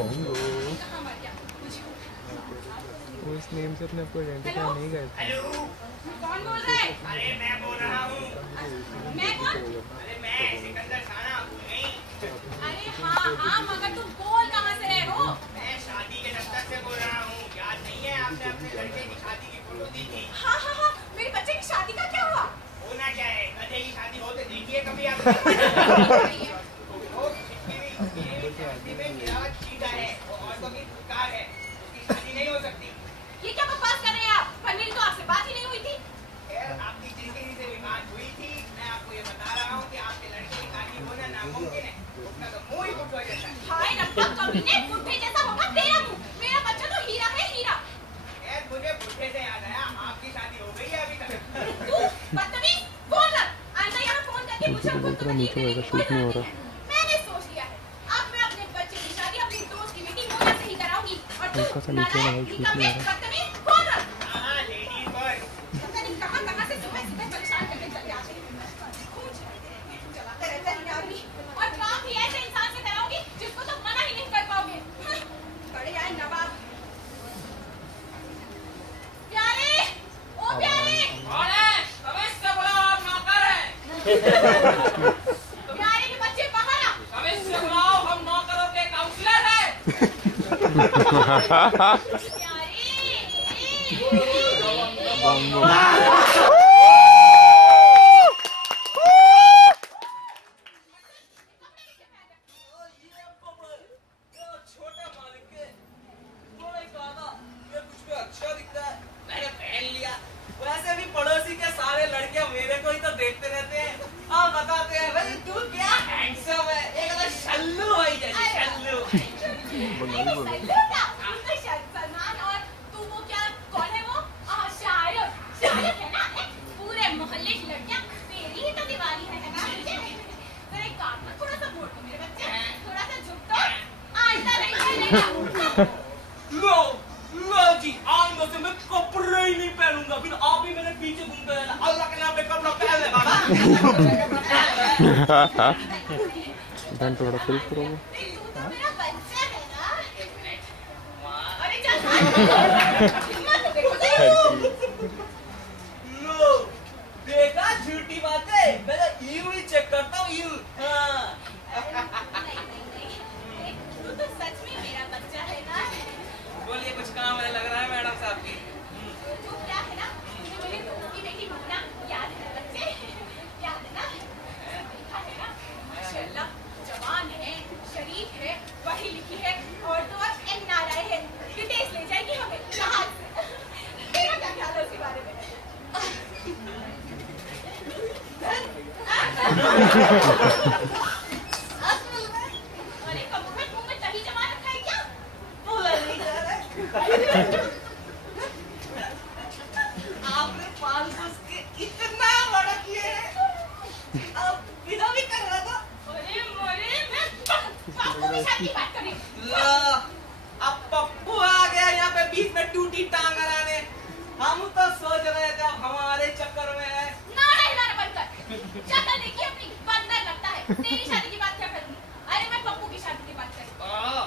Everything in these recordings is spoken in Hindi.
बोंगो उस नेम से अपने आपको आइडेंटिफाई नहीं करते। हेलो कौन बोल रहा है? अरे मैं बोल रहा हूँ। मैं कौन? अरे मैं सिकंदर खाना नहीं। अरे हाँ हाँ मगर तुम बोल कहाँ से रहे हो? मैं शादी के दफ्तर से बोल रहा हूँ। याद नहीं है आपने अपने लड़के की शादी की फोटो दी थी? हाँ हाँ हाँ मेरे बच्चे की शादी का क्या हुआ? होना क्या है, गधे की शादी होते देखिए कभी आप। नहीं हो सकती। ये क्या बकवास कर रहे हैं आप? मेरी तो आपसे बात ही नहीं हुई थी। आपकी जिंदगी से भी बात हुई थी। मैं आपको ये बता रहा हूँ कि आपके लड़के की शादी होना नामुमकिन है। उसका तो मुंह ही बुढ़ा जैसा है। हाय रब्बा कमीने बुढ़े जैसा होगा तेरा मुंह। मेरा बच्चा तो हीरा है हीरा। मुझे बुढ़े से याद आया आपकी शादी हो गई है अभी तक। तू बदतमीज बोल रहा। आइंदा यहाँ फोन करके मुझे कोई तकलीफ देने की कोई जरूरत नहीं है। मैंने सोच लिया है अब मैं अपने बच्चे की शादी अपनी दोस्त की बेटी मोना से ही कराऊंगी। और तू नालायक निकम्मे बदतमीज बोल रहा। हाँ लेडीज बॉय पता नहीं कहाँ से सुबह परेशान करके चले आते हैं। खून चलाते रहते हैं आदमी। और काम भी ऐसे इंसान से कराओगी जिसको तुम मना ही नहीं कर पाओगे। बड़े आए नवाब। प्यारे ओ प्यारे कौन है? रमेश से बुलाओ आप नौकर हैं। प्यारे के बच्चे बाहर आ। रमेश से बुलाओ हम नौकरों के काउंसलर हैं। वैसे भी पड़ोसी के सारे लड़के मेरे को ही तो देखते रहते हैं और बताते हैं भाई तू क्या हैंडसम है। एक तो शल्लू है जैसे शल्लू। सलमान और तू वो क्या कौन है वो? शाहरुख है ना। पूरे मोहल्ले की लड़कियां तेरी ही तो दीवानी है ना मुझे। तेरे काम में थोड़ा सा वोट मेरे बच्चे थोड़ा सा झुक तो आइंदा नहीं चलेगा। लो जी आइंदा से मैं कपड़े ही नहीं पहनूंगा। फिर आप ही मेरे पीछे घूमते रहना। अल्लाह के नाम पे कपड़ा पहन ले बाबा। थोड़ा फिल्म करो। मेरा बच्चा है ना। अरे चल लो देखा झूठी बातें मैं यूं ही चेक करता हूँ यूं। नहीं तू तो सच में मेरा बच्चा है ना। बोलिए कुछ काम है लग रहा है मैडम साहब की। जो क्या है ना मेरी दोस्त की बेटी मोना याद है बच्चे याद है ना। देखा है ना माशाल्लाह जवान है शरीफ है पढ़ी लिखी है और तो और NRI है। विदेश ले जाएगी हमें जहाज से। तेरा क्या ख्याल है उसके बारे में? अरे कबूतर मुंह में दही जमा रखा है क्या? बोला नहीं जा रहा है। आपने 500 के इतना बड़ा किए हैं। अब विदा भी कर रहा था। अरे मोरे मैं पप्पू के साथ की बात कर रही हूँ। अब पप्पू आ गया यहाँ पे बीच में टूटी टांग अड़ाने। हम तो सोच रहे थे अब हमारे चक्कर में है। नारा हिलाना बंद कर। शक्ल देखिए अपनी बंदर लगता है। तेरी शादी की बात क्या करूँगी? अरे मैं पप्पू की शादी की बात करूँ।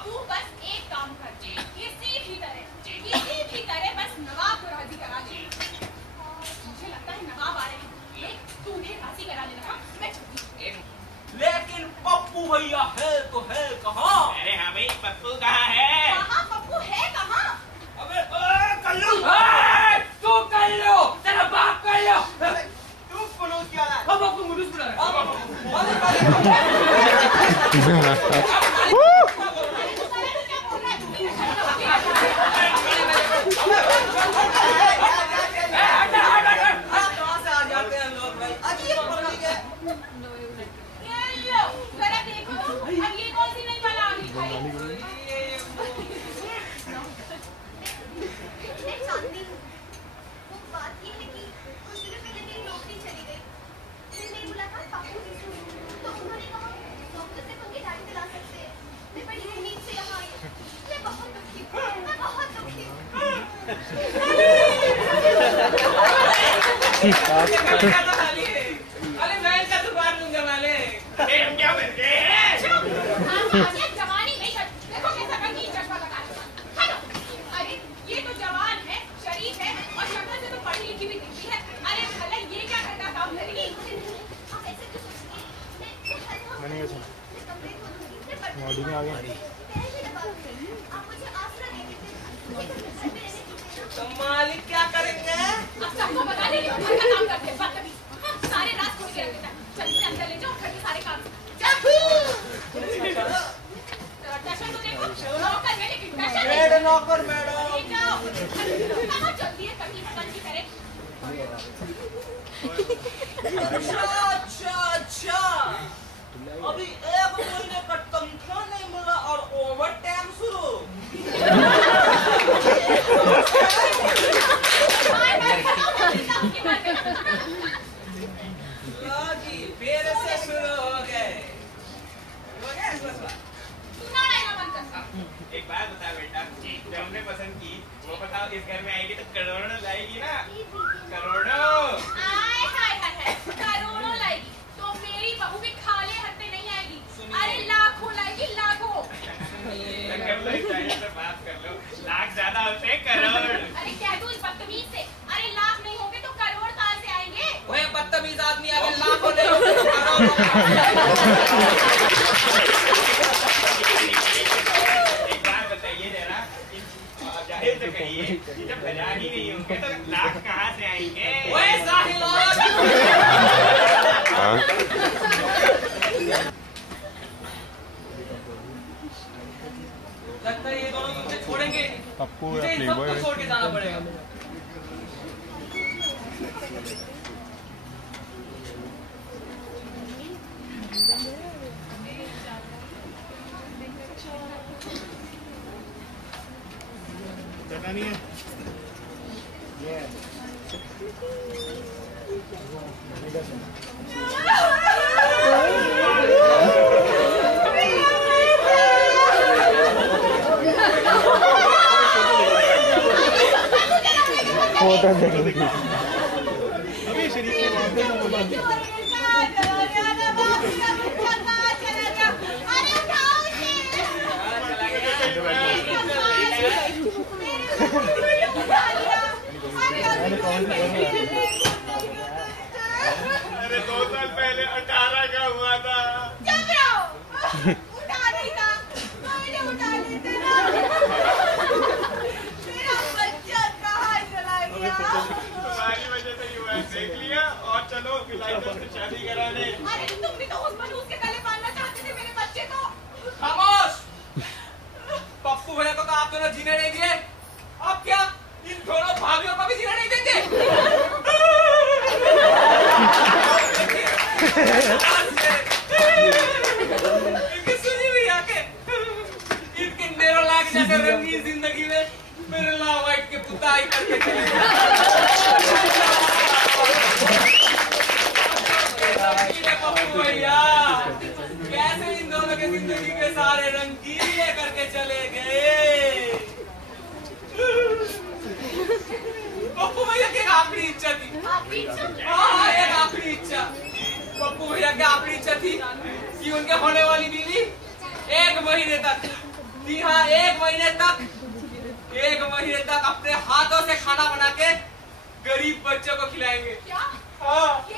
तू बस एक काम कर किसी भी तरह बस नवाब को राजी करा दे। मुझे लगता है नवाब आ रहे हैं। तू उन्हें राजी करा देना मैं छुट्टी। लेकिन पप्पू भैया है तो है कहाँ? अरे हाँ भाई पप्पू कहाँ है? कहाँ पप्पू है कहाँ? अबे कल्लू तू कल्लू तेरा बाप कल्लू तू पुलिस क्या है? हम आपको पुलिस बुला रहे अरे मैं क्या दुकान दूंगा वाले। हम क्या मिलते हैं? जवानी नहीं कर देखो कैसा कंगी मैंने क्या सुना मॉडी में आ गया तो मालिक क्या करेंगे? अब सबको बता दे घर का काम करते हैं बदतमीज। सारे रात खोल के रख देता है। जल्दी से अंदर ले जाओ घर के सारे काम। दर्शन तो देखो नौकर है लेकिन दर्शन मेड नौकर मैडम। कहाँ जल्दी है कभी बंद की करे। अच्छा अभी 1 महीने का तनख्वाह नहीं मिला और ओवर टाइम शुरू। जी फिर से शुरू हो गए एक बात बता बेटा जो हमने पसंद की वो बताओ इस घर में आएगी तो करोड़ों लाएगी ना करोड़ों करोड़ों लाएगी तो मेरी बहू भी खाली हाथ में नहीं आएगी। अरे लाखों लाएगी लाखों। कर लो से बात कर लो लाख ज्यादा होते हैं करोड़। अरे कह दूं इस बदतमीज से अरे लाख नहीं होंगे तो करोड़ कहाँ से आएंगे। वही बदतमीज आदमी अगर लाखों नहीं होंगे तो करोड़ों। एक बात बताइए जरा जाहिर से कहिए जब 1000 ही नहीं होंगे तो लाख कहाँ से आएंगे? वही साहिल लगता है ये दोनों मुझे छोड़ेंगे पप्पू मुझे इन सबको छोड़ के जाना पड़ेगा। चटनी है अभी शरीर अरे 2 साल पहले 18 का हुआ था। उठा नहीं था मैंने उठा नहीं था। मेरा बच्चा कहाँ चला गया। तुम्हारी वजह से हुआ देख लिया और चलो फिलहाल तो शादी कराने। अरे तुम भी तो उस मनूस के गले बांधना चाहते थे मेरे बच्चे को। खामोश पप्पू भैया को तो आप दोनों जीने नहीं दिए अब क्या इन दोनों भाभियों को भी जीने नहीं देंगे। इनकी सुनी हुई आके इनके नेरो लाग जैसे रंगीन जिंदगी में मेरे ला वाइट के पुताई करके चले पप्पू भैया कैसे इन दोनों के जिंदगी के सारे रंगीले करके चले गए। पप्पू भैया की एक आखिरी इच्छा थी। हाँ एक आखिरी इच्छा पप्पू भैया की आखिरी इच्छा थी कि उनके होने वाली बीवी 1 महीने तक जी हाँ 1 महीने तक अपने हाथों से खाना बना के गरीब बच्चों को खिलाएंगे। क्या हाँ ये